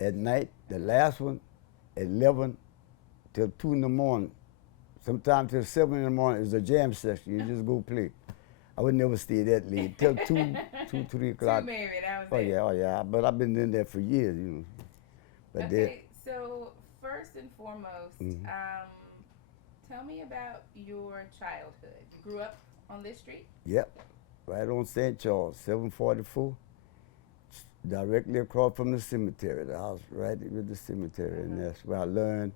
at night. The last one, at 11 till 2 in the morning. Sometimes till 7 in the morning is a jam session. You just go play. I would never stay that late till 3 o'clock. Two maybe, that was Oh it. yeah, oh yeah. But I've been in there for years, you know. But there, Okay, so first and foremost, mm-hmm. tell me about your childhood. You grew up on this street? Yep, right on St. Charles, 744, directly across from the cemetery. The house right with the cemetery, and that's where I learned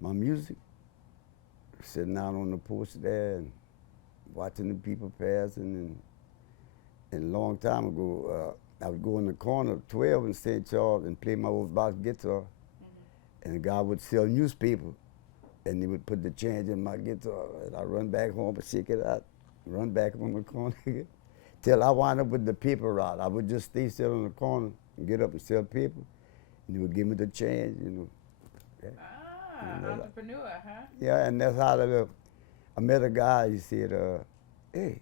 my music. Sitting out on the porch there and watching the people passing. And a long time ago, I would go in the corner of 12 in St. Charles and play my old box guitar. And the guy would sell newspaper, and he would put the change in my guitar, and I run back home and shake it out, run back on the corner again, till I wound up with the paper route. I would just stay still in the corner and get up and sell paper, and he would give me the change, you know. Yeah. Ah, entrepreneur, huh? Yeah, and that's how I met a guy. He said, "Hey,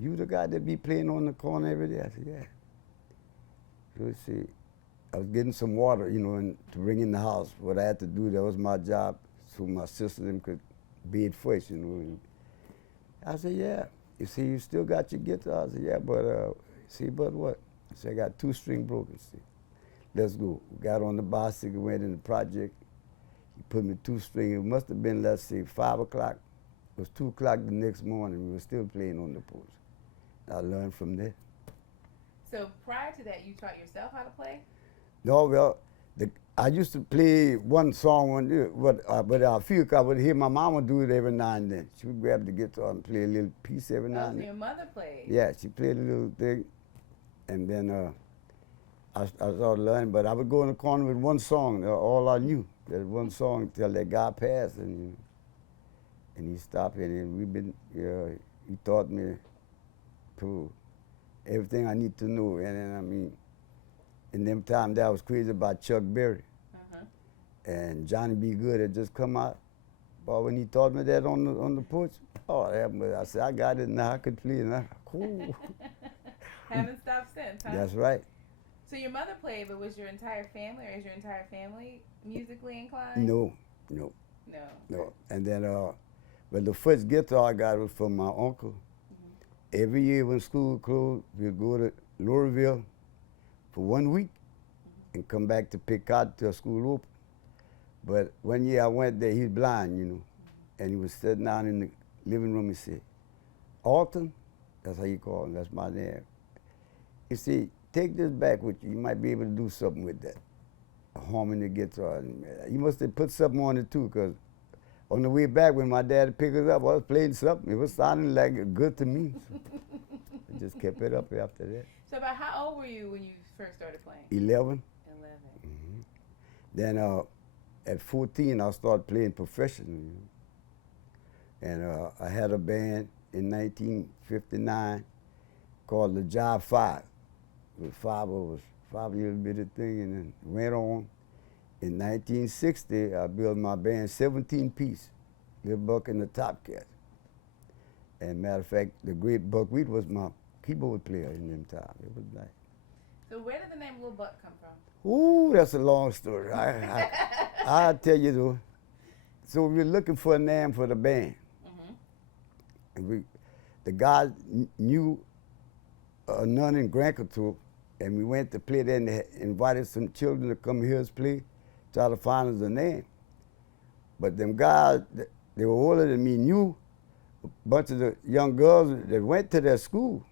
you the guy that be playing on the corner every day?" I said, "Yeah." So he said, I was getting some water, you know, and to bring in the house. What I had to do, that was my job, so my sister them could bathe first, you know. And I said, "Yeah." He said, "You still got your guitar?" I said, "Yeah, but," he said, "But what?" I said, "I got 2 string broken." He said, "Let's go." We got on the bicycle, went in the project. He put me 2 string. It must have been, let's say, 5 o'clock. It was 2 o'clock the next morning. We were still playing on the porch. I learned from there. So prior to that, you taught yourself how to play? No, well, I used to play one song one day, but I feel I would hear my mama do it every now and then. She would grab the guitar and play a little piece every now and So then. your mother played? Yeah, she played a little thing, and then I started learning. But I would go in the corner with one song, all I knew. That one song until that guy passed, and he stopped, and we've been, he taught me to everything I need to know, and then I mean. In them times, I was crazy about Chuck Berry. And Johnny B. Good had just come out. But when he taught me that on the porch, oh, I said, I got it now. I could play now. Cool. Haven't stopped since, huh? That's right. So your mother played, but was your entire family, or is your entire family musically inclined? No. And then, but the first guitar I got was from my uncle. Every year when school closed, we'd go to Louisville for 1 week and come back to pick cotton till school open. But one year I went there, he's blind, you know, and he was sitting down in the living room. He said, "Alton," that's how you call him, that's my name. He said, "Take this back with you. You might be able to do something with that." A harmony guitar. He must have put something on it too, because on the way back when my dad picked us up, I was playing something. It was sounding like good to me. So I just kept it up after that. So about how old were you when you first started playing? 11. 11. Then at 14, I started playing professionally. And I had a band in 1959 called the Jive Five. It was 5 of us, 5 little bitty thing, and then went on. In 1960, I built my band 17-piece, Lil Buck and the Top Cats. And matter of fact, the great Buck Wheat was my keyboard player in them times. It was nice. So where did the name Lil Buck come from? Ooh, that's a long story. I'll tell you though. So we were looking for a name for the band. And the guy knew a nun in Grancato, and we went to play there and they invited some children to come hear us play, try to find us a name. But them guys, they were older than me, knew a bunch of the young girls that went to their school.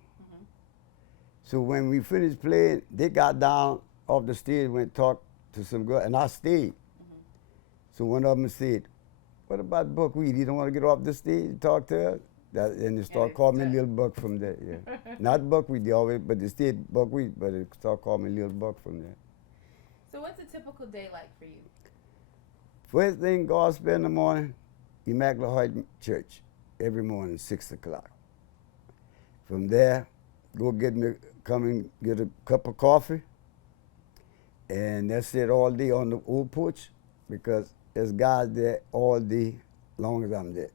So when we finished playing, they got down off the stage and went talk to some girl, and I stayed. So one of them said, "What about Buckwheat? He don't want to get off the stage and talk to her?" And they start calling me Lil Buck from there, yeah. Not Buckwheat, they always, but they stayed Buckwheat, but they start calling me Lil Buck from there. So what's a typical day like for you? First thing, gospel in the morning, Immaculate Heart Church, every morning, 6 o'clock. From there, come and get a cup of coffee, and that's it all day on the old porch, because there's guys there all day, long as I'm there.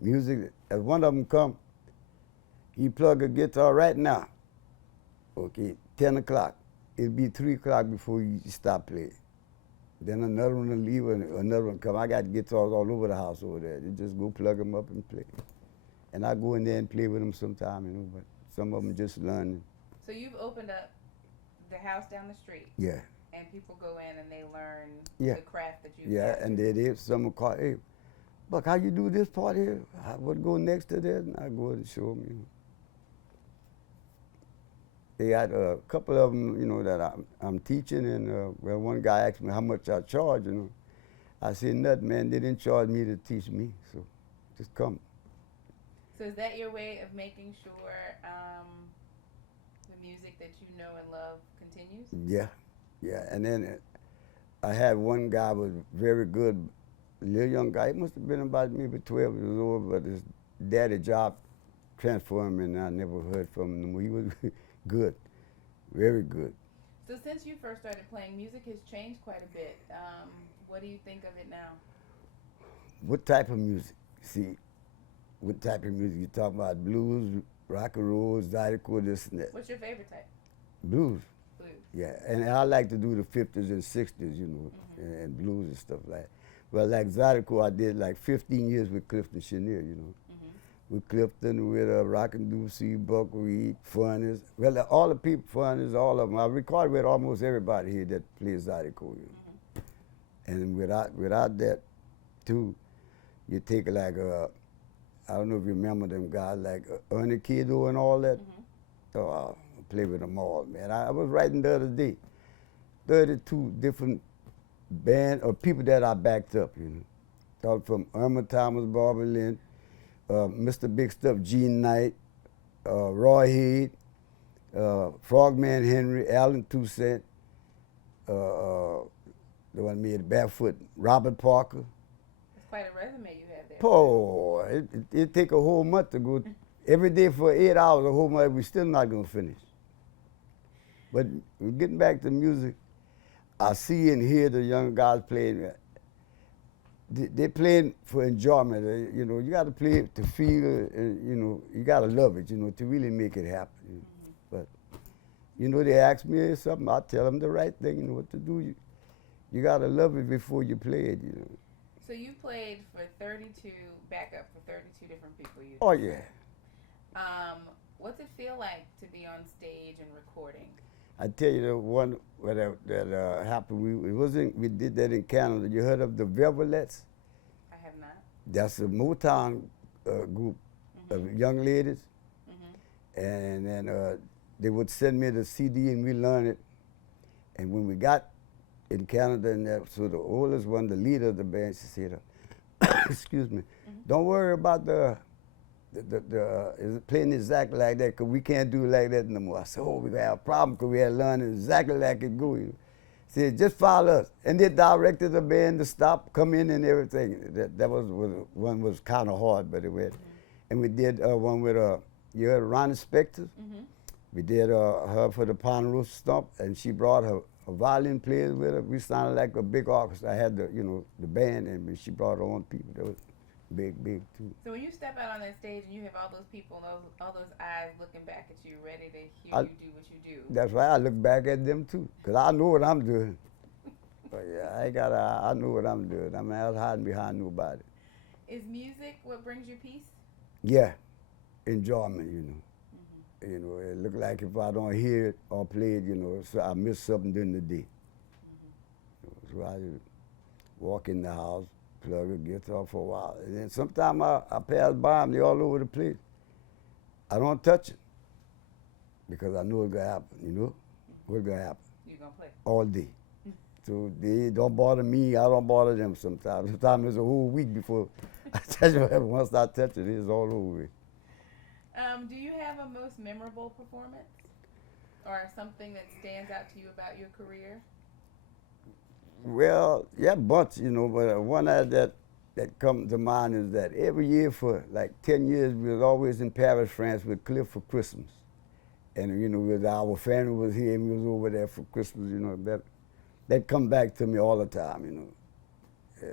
Music, as one of them come, he plug a guitar right now, okay, 10 o'clock. It'll be 3 o'clock before you stop playing. Then another one will leave and another one come. I got guitars all over the house over there. You just go plug them up and play. And I go in there and play with them sometime, you know, but some of them just learning. So you've opened up the house down the street. Yeah. And people go in and they learn Yeah. the craft that you Yeah, and they some will call, hey, Buck, how you do this part here? What go next to that? And I go and show them, you know. They had a couple of them, you know, that I'm teaching, and well, one guy asked me how much I charge, you know. I said, nothing, man. They didn't charge me to teach me, so just come. So is that your way of making sure the music that you know and love continues? Yeah, yeah. And then I had one guy was very good, little young guy. He must have been about maybe 12 years old, but his daddy job transformed him, and I never heard from him. He was good, very good. So since you first started playing, music has changed quite a bit. What do you think of it now? What type of music? See, what type of music? You talking about blues, rock and roll, zydeco, this and that? What's your favorite type? Blues. Blues. Yeah, and I like to do the 50s and 60s, you know, and blues and stuff like that. But like zydeco, I did like 15 years with Clifton Chenier, you know. With Clifton, with Rockin' Doocy, Buckwheat, Furnace. Well, all the people, Furnace, all of them. I recorded with almost everybody here that plays zydeco, you know. And without that, too, you take like, I don't know if you remember them guys, like Ernie Kiddo and all that. So I play with them all, man. I was writing the other day, 32 different band or people that I backed up, you know. Started from Irma Thomas, Barbara Lynn, Mr. Big Stuff, Gene Knight, Roy Head, Frogman Henry, Alan Toussaint, the one made Barefoot, Robert Parker. It's quite a resume you have there. Oh, it take a whole month to go. Every day for 8 hours, a whole month, we're still not going to finish. But getting back to music, I see and hear the young guys playing. They're playing for enjoyment. You know, you got to play it to feel, you know, you got to love it, you know, to really make it happen. You know. But, you know, they ask me something, I tell them the right thing, you know, what to do. You got to love it before you play it, you know. So you played for 32, backup for 32 different people. Oh, yeah. What's it feel like to be on stage and recording? I tell you the one that happened. We did that in Canada. You heard of the Velvelettes? I have not. That's a Motown group of young ladies, and then they would send me the CD and we learned it. And when we got in Canada, and so the oldest one, the leader of the band, she said, "Excuse me, don't worry about is playing exactly like that, because we can't do it like that no more." I said, "Oh, we're going to have a problem because we had learned exactly like it go." You know. She said, "Just follow us." And they directed the band to stop, come in and everything. That was one was kind of hard, but it went. And we did one with, you heard Ronnie Spector? We did her for the Ponderosa Stump, and she brought her violin players with her. We sounded like a big orchestra. I had the band, and she brought her own people. That was big too. So when you step out on that stage and you have all those people, all those eyes looking back at you, ready to hear you do what you do. That's right. I look back at them too, because I know what I'm doing. But yeah, I know what I'm doing. I'm not hiding behind nobody. Is music what brings you peace? Yeah, enjoyment, you know. You know, it look like if I don't hear it or play it, you know, so I miss something during the day. So I just walk in the house, plug a guitar for a while. And then sometimes I pass by them, they're all over the place. I don't touch it because I know it's going to happen, you know? What's going to happen? You're going to play? All day. So they don't bother me, I don't bother them sometimes. Sometimes it's a whole week before I touch it. Once I touch it, it's all over with. Do you have a most memorable performance or something that stands out to you about your career? Well, yeah, bunch, you know, but one that comes to mind is that every year for like 10 years, we was always in Paris, France with Cliff for Christmas. And, you know, our family was here and we was over there for Christmas, you know, that come back to me all the time, you know. Yeah.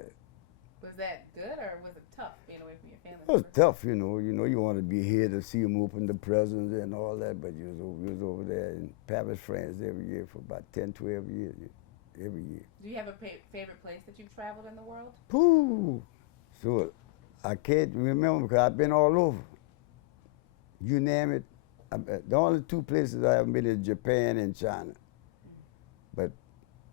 Was that good or was it tough being away from your family? It was tough, you know. You want to be here to see them open the presents and all that, but you was over there in Paris, France every year for about 10, 12 years. every year. Do you have a favorite place that you've traveled in the world? Pooh. So I can't remember because I've been all over. You name it. The only two places I have been is Japan and China. But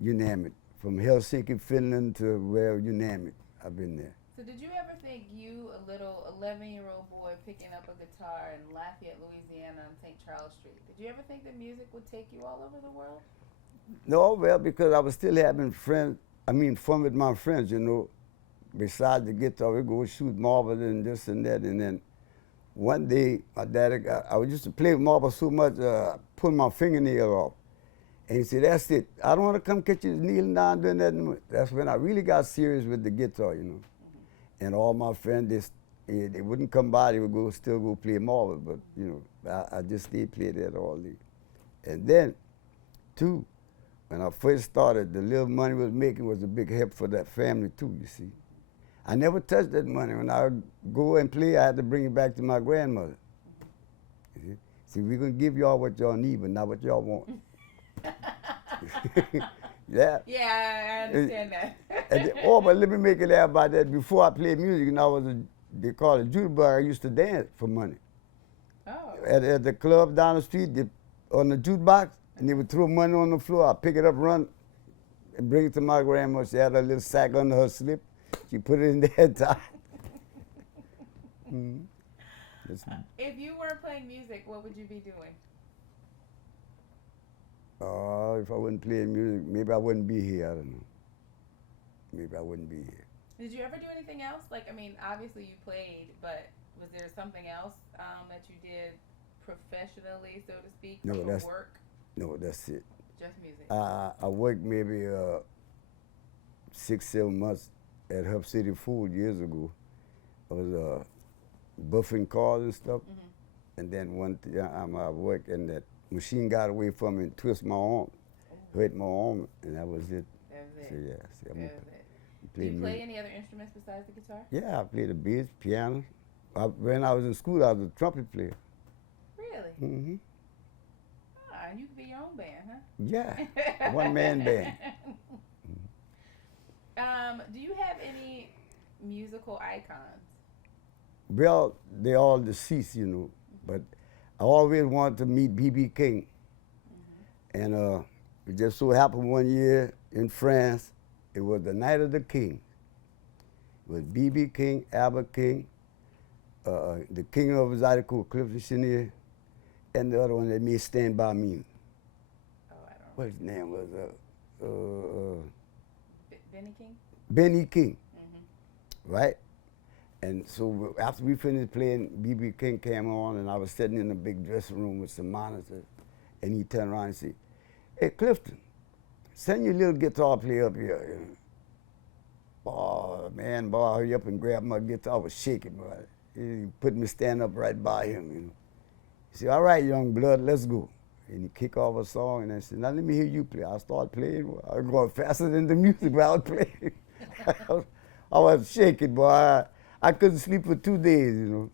you name it. From Helsinki, Finland to where you name it, I've been there. So did you ever think you, a little 11-year-old boy picking up a guitar in Lafayette, Louisiana on St. Charles Street, did you ever think that music would take you all over the world? No, well, because I was still having fun with my friends, you know. Besides the guitar, we go shoot marbles and this and that. And then one day, my daddy, I used to play with marbles so much, pulling my fingernail off. And he said, that's it. I don't want to come catch you kneeling down doing that anymore. That's when I really got serious with the guitar, you know. Mm-hmm. And all my friends, they wouldn't come by, they would still go play marbles. But, you know, I just stayed playing that all day. And then, too, when I first started, the little money I was making was a big help for that family, too, you see. I never touched that money. When I would go and play, I had to bring it back to my grandmother. You see, we're going to give y'all what y'all need, but not what y'all want. Yeah. Yeah, I understand that. But let me make it out about that. Before I played music, and they call it jukebox, I used to dance for money. Oh. At the club down the street, on the jukebox, and they would throw money on the floor. I'd pick it up, run, and bring it to my grandma. She had a little sack under her slip. She put it in there tight. Mm-hmm. If you weren't playing music, what would you be doing? If I wasn't playing music, maybe I wouldn't be here. I don't know. Maybe I wouldn't be here. Did you ever do anything else? Like, I mean, obviously you played, but was there something else that you did professionally, so to speak, work? No, that's it. Just music. I worked maybe 6-7 months at Hub City Food years ago. I was buffing cars and stuff. Mm-hmm. And then one time I worked and that machine got away from me and twisted my arm, hurt my arm, and that was it. That was it. So yeah, Do you play any other instruments besides the guitar? Yeah, I played the bass, piano. When I was in school, I was a trumpet player. Really? Mm-hmm. Ah, you could be your own band, huh? Yeah, one-man band. Do you have any musical icons? Well, they're all deceased, you know, but I always wanted to meet B.B. King. Mm-hmm. And it just so happened one year in France, it was the Night of the King. It was B.B. King, Albert King, the King of Zydeco, Clifton Chenier, and the other one that made Stand By Me. Oh, I don't know. What his name was? Benny King? Benny King, mm-hmm. Right? And so after we finished playing, B.B. King came on, and I was sitting in a big dressing room with some monitors, and he turned around and said, "Hey, Clifton, send your little guitar player up here." You know? Oh, man, boy, I hurry up and grab my guitar. I was shaking, boy. He put me stand up right by him, you know. He said, "All right, young blood, let's go." And he kicked off a song, and I said, "Now let me hear you play." I started playing. I was going faster than the music, but I was playing. I was shaking, boy. I couldn't sleep for 2 days, you know.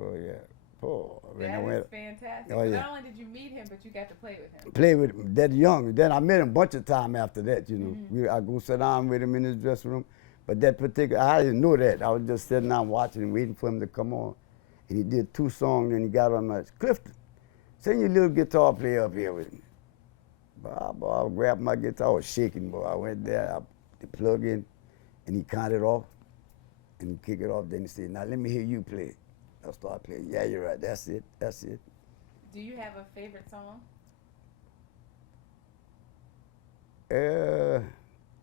Oh, yeah. Oh, that is fantastic. Oh, yeah. Not only did you meet him, but you got to play with him. Play with him that young. Then I met him a bunch of time after that, you know. Mm-hmm. I go sit down with him in his dressing room. But that particular, I didn't know that. I was just sitting down watching him, waiting for him to come on. And he did 2 songs, and he got on my, "Clifton, send your little guitar player up here with me." Boy, I grabbed my guitar. I was shaking, boy. I went there, I put the plug in, and he counted off, and he kicked it off. Then he said, "Now let me hear you play." I started playing. "Yeah, you're right. That's it. That's it." Do you have a favorite song?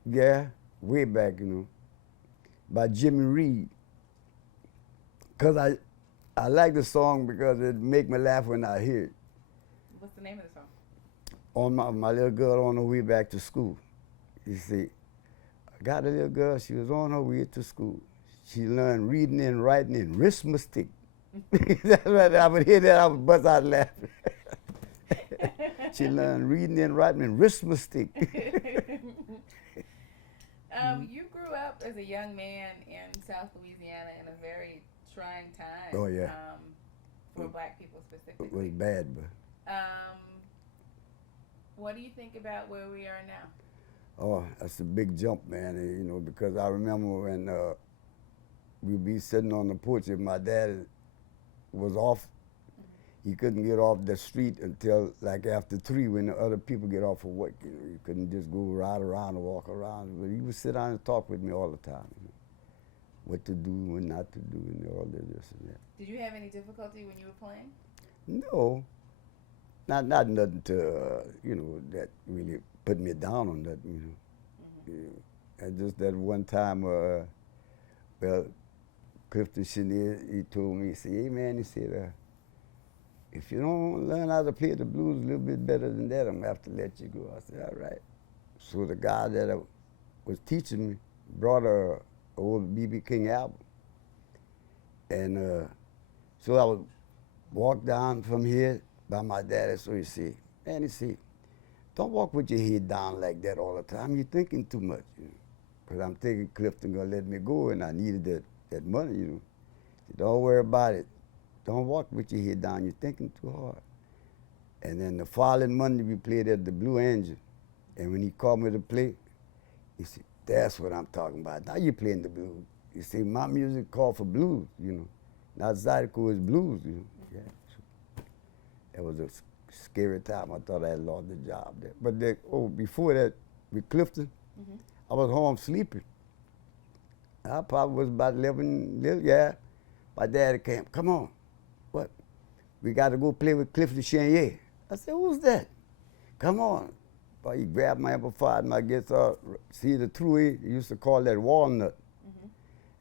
Yeah, way back, you know, by Jimmy Reed. Because I like the song because it make me laugh when I hear it. What's the name of the song? On my little girl on her way back to school. You see, I got a little girl, she was on her way to school. She learned reading and writing in arithmetic. That's right, I would hear that, I would bust out laughing. She learned reading and writing in arithmetic. You grew up as a young man in South Louisiana in a very trying time. Oh, yeah. For black people specifically. It was bad, but. What do you think about where we are now? Oh, that's a big jump, man. And, you know, because I remember when we'd be sitting on the porch if my dad was off. He couldn't get off the street until like after 3 when the other people get off of work. You know, you couldn't just go ride around or walk around. But he would sit down and talk with me all the time. You know, what to do, what not to do, and all this and that. Did you have any difficulty when you were playing? No, not nothing to you know, that really put me down on that. You know, and just that one time, well, Clifton Chenier, he told me, he said, "Hey man," he said, "if you don't learn how to play the blues a little bit better than that, I'm gonna have to let you go." I said, "All right." So the guy that was teaching me brought a old B.B. King album, and so I would walk down from here by my dad. So he said, "Man," he said, "don't walk with your head down like that all the time. You're thinking too much." You know? Because I'm thinking Clifton gonna let me go, and I needed that money. You know, he said, "Don't worry about it. Don't walk with your head down. You're thinking too hard." And then the following Monday, we played at the Blue Angel. And when he called me to play, he said, "That's what I'm talking about. Now you're playing the blues." He said, "My music called for blues, you know. Not Zydeco is blues, you know." Yeah. So that was a scary time. I thought I had lost the job there. But before that, with Clifton, I was home sleeping. I probably was about 11, yeah. My dad came, "Come on. What? We got to go play with Clifton Chenier." I said, "Who's that?" "Come on." But he grabbed my amplifier and my guitar. See the Truey, he used to call that Walnut.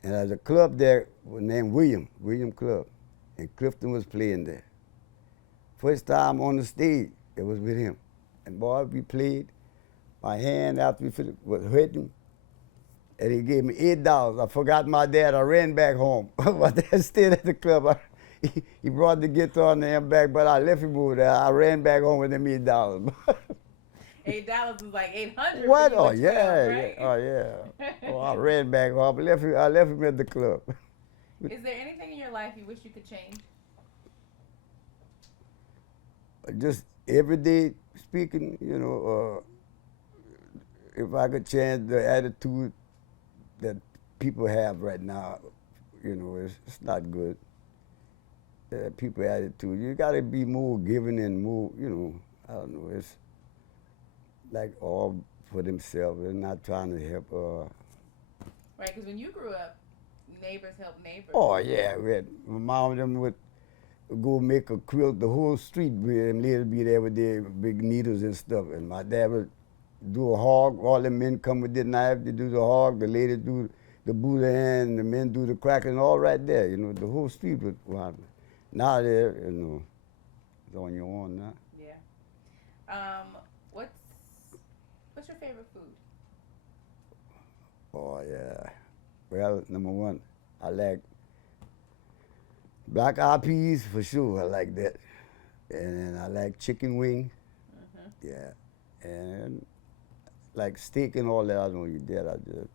And there's a club there named William Club. And Clifton was playing there. First time on the stage, it was with him. And boy, we played. My hand after we finished was hurting. And he gave me $8. I forgot my dad. I ran back home. My dad stayed at the club. He brought the guitar and the amp back, but I left him over there. I ran back home with them $8. $8 was like 800. What? For you Oh at 12, yeah, right? yeah, oh yeah. Oh, I ran back home. I left him at the club. Is there anything in your life you wish you could change? Just everyday speaking, you know, if I could change the attitude that people have right now, you know, it's not good. People attitude, you got to be more giving and more, you know, I don't know, it's like all for themselves. They're not trying to help. Right, because when you grew up, neighbors helped neighbors. Oh yeah, my mom and them would go make a quilt the whole street with them. Ladies be there with their big needles and stuff. And my dad would do a hog. All the men come with their knife. They do the hog. The ladies do the Buddha hand. The men do the crackling. All right there. You know, the whole street would wind. Now there, you know, it's on your own now. Yeah. What's your favorite food? Oh yeah. Well, number one, I like black eyed peas for sure. I like that. And I like chicken wings. Yeah. And like steak and all that, I don't eat that. I just,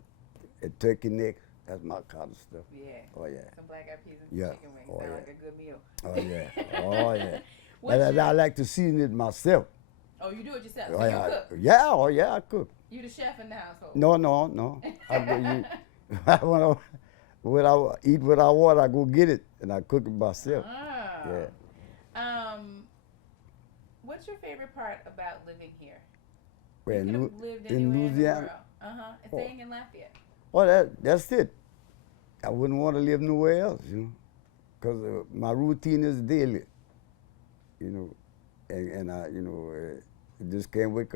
a turkey neck, that's my kind of stuff. Yeah. Oh yeah. Some black eyed peas and Yeah. chicken wings. Oh, Sound yeah. like a good meal. Oh yeah. Oh yeah. What's But I like to season it myself. Oh, you do it yourself? Oh, So you yeah. cook? Yeah, oh yeah, I cook. You the chef in the household? No. When I eat what I want, I go get it and I cook it myself. Ah. Yeah. What's your favorite part about living here? Where, You could have lived in anywhere Louisiana? in the world. And staying in Lafayette. Well, that's it. I wouldn't want to live nowhere else, you know, because my routine is daily, you know, and I, you know, just can't wait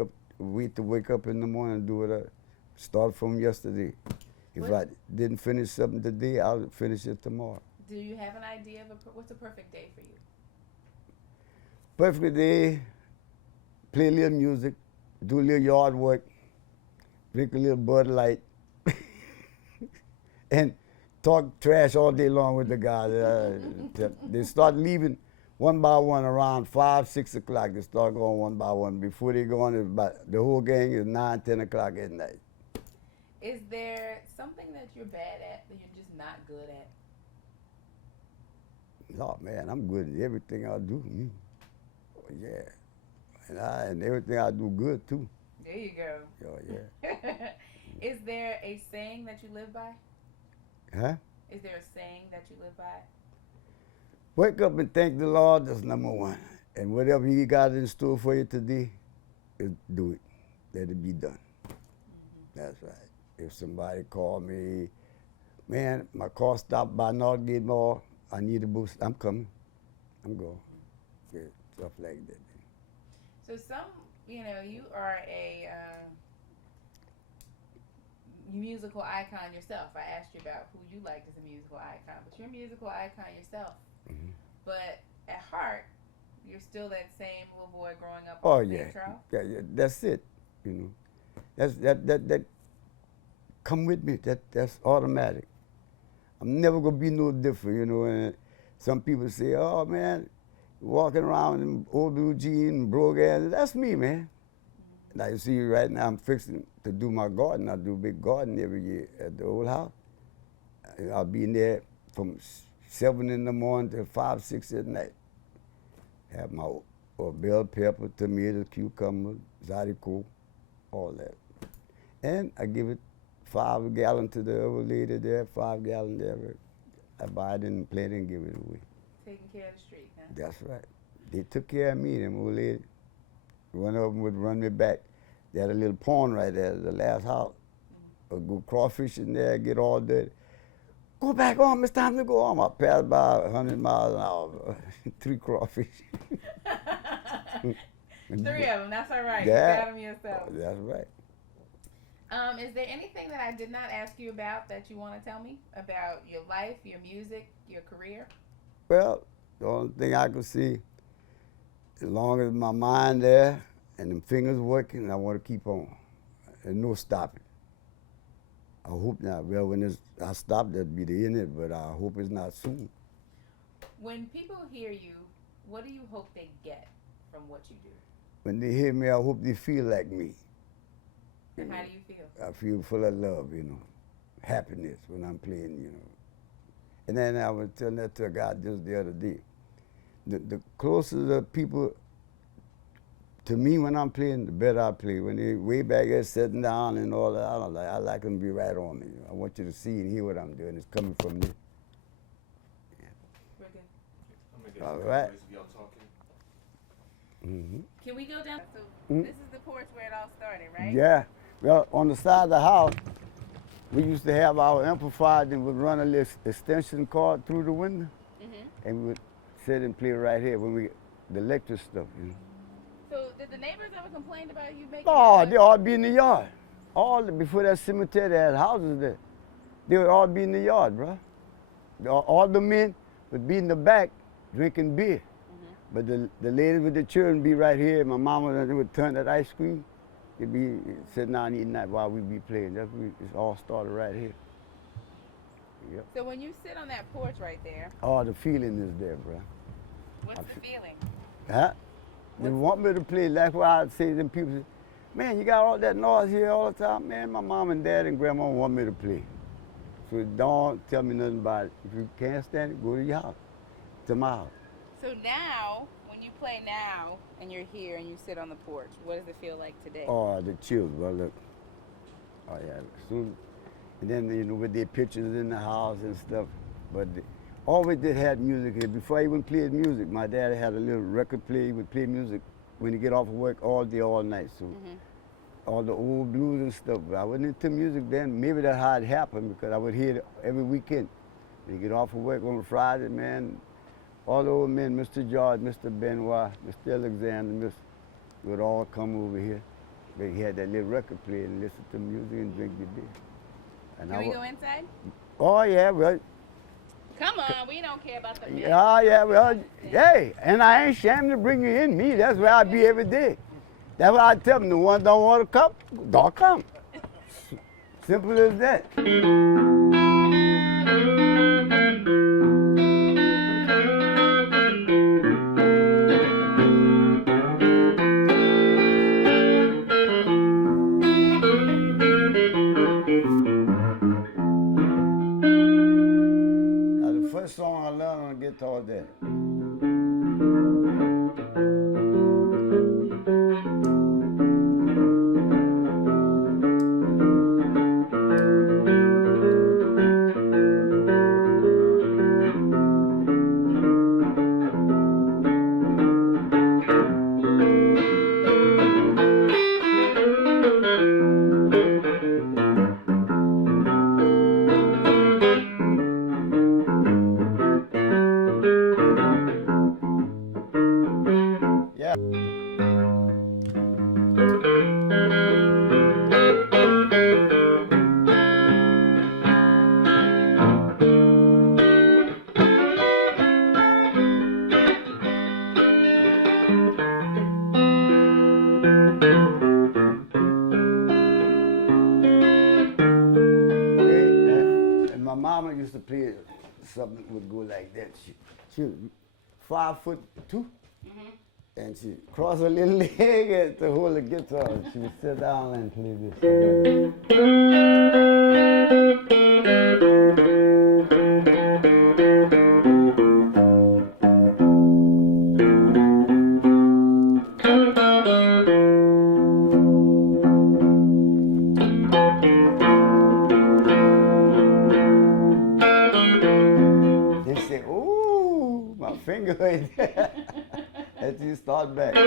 to wake up in the morning and do what I start from yesterday. If I didn't finish something today, I'll finish it tomorrow. Do you have an idea of what's a perfect day for you? Perfect day, play a little music, do a little yard work, drink a little Bud Light, and talk trash all day long with the guys. They start leaving one by one around 5, 6 o'clock. They start going one by one. Before they go on, the whole gang is 9, 10 o'clock at night. Is there something that you're bad at that you're just not good at? No, man, I'm good at everything I do. Oh, yeah. And everything I do good, too. There you go. Oh, yeah. Is there a saying that you live by? Huh? Is there a saying that you live by? Wake up and thank the Lord. That's number one. And whatever He got in store for you today, do it. Let it be done. That's right. If somebody called me, man, my car stopped by Northgate Mall, I need a boost, I'm coming. I'm going. Yeah, stuff like that. So you are a musical icon yourself. I asked you about who you liked as a musical icon, but you're a musical icon yourself. Mm-hmm. But at heart, you're still that same little boy growing up on St. Charles? Yeah, that's it. That come with me. That's automatic. I'm never gonna be no different, And some people say, "Oh man, walking around in old blue jeans and broke ass." That's me, man. Mm-hmm. Now you see, right now I'm fixing to do my garden. I do a big garden every year at the old house. I'll be in there from 7 in the morning to 5, 6 at night. Have my bell pepper, tomato, cucumber, zydeco, all that. And I give it 5 gallons to the other lady there, 5 gallons there. I buy it in the plant and give it away. Taking care of the street, huh? That's right. They took care of me, them old ladies. One of them would run me back. They had a little pond right there, the last house. Mm-hmm. I'd go crawfishing there, get all dirty. Go back home, it's time to go home. I passed by 100 miles an hour, 3 crawfish. 3 of them, that's all right. Yeah. You got them yourself. That's right. Is there anything that I did not ask you about that you want to tell me about your life, your music, your career? Well, the only thing I can see, as long as my mind there and them fingers working, I want to keep on. There's no stopping. I hope not. Well, when I stop, that'll be the end of it, but I hope it's not soon. When people hear you, what do you hope they get from what you do? When they hear me, I hope they feel like me. And how do you feel? I feel full of love, happiness when I'm playing, And then I was telling that to a guy just the other day. The closer the people to me when I'm playing, the better I play. When they way back there sitting down and all that, I like them to be right on me. I want you to see and hear what I'm doing. It's coming from me. Yeah. We're good. I'm gonna get all right. Y'all talking. Mm-hmm. Can we go down? So this is the porch where it all started, right? Yeah. Well, on the side of the house, we used to have our amplifier that would run a little extension cord through the window, and we would sit and play right here when the electric stuff, So did the neighbors ever complain about you making? Oh, they all be in the yard. Before that cemetery, they had houses there. They would all be in the yard, bro. All the men would be in the back drinking beer. But the ladies with the children be right here. My mama would turn that ice cream. They'd be sitting down eating that while we be playing. It's all started right here. Yep. So when you sit on that porch right there. Oh, the feeling is there, bro. What's the feeling? Huh? They want me to play. That's why I say to them people, say, man, you got all that noise here all the time. Man, my mom and dad and grandma want me to play. So don't tell me nothing about it. If you can't stand it, go to your house, to my house. So now, when you play now, and you're here and you sit on the porch, what does it feel like today? Oh, the chills, bro, look. Oh, yeah. Soon, and then, with their pictures in the house and stuff. But always did have music here. Before I even played music, my dad had a little record player. He would play music when he get off of work all day, all night. So all the old blues and stuff. But I wasn't into music then. Maybe that's how it happened, because I would hear it every weekend. When you get off of work on a Friday, man, all the old men, Mr. George, Mr. Benoit, Mr. Alexander, would all come over here. He had that little record player and listen to music and drink the beer. And Can we go inside? Oh, yeah, well. Come on, we don't care about the men. Oh, yeah, well, hey, and I ain't ashamed to bring you in, me. That's where I be every day. That's why I tell them, the one don't want to come, don't come. Simple as that. First song I learned on the guitar there. mama used to play something would go like that. She was 5'2", and she crossed her little leg and to hold the guitar. She would sit down and play this. They say, "Ooh, my finger right there." And you start back. Have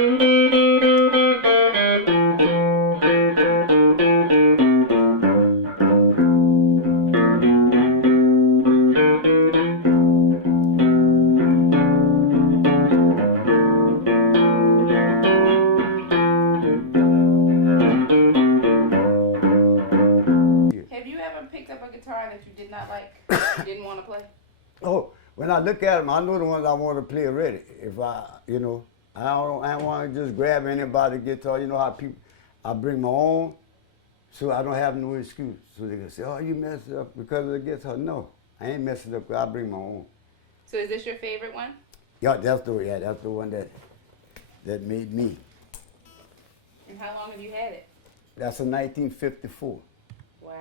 you ever picked up a guitar that you did not like, you didn't want to play? Oh, when I look at them, I know the ones I want to play already. If I don't want to just grab anybody's guitar. You know how people, I bring my own, so I don't have no excuse. So they can say, "Oh, you messed up because of the guitar." No, I ain't messing up. I bring my own. So is this your favorite one? Yeah, that's the one that made me. And how long have you had it? That's a 1954. Wow.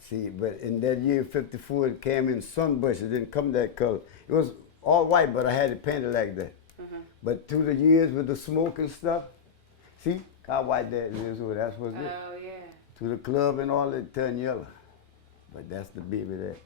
See, but in that year, 54, it came in sunbush. It didn't come that color. It was all white, but I had it painted like that. But through the years with the smoke and stuff, see how white that is. That's what's it. Oh, yeah. To the club and all, it turned yellow. But that's the baby there.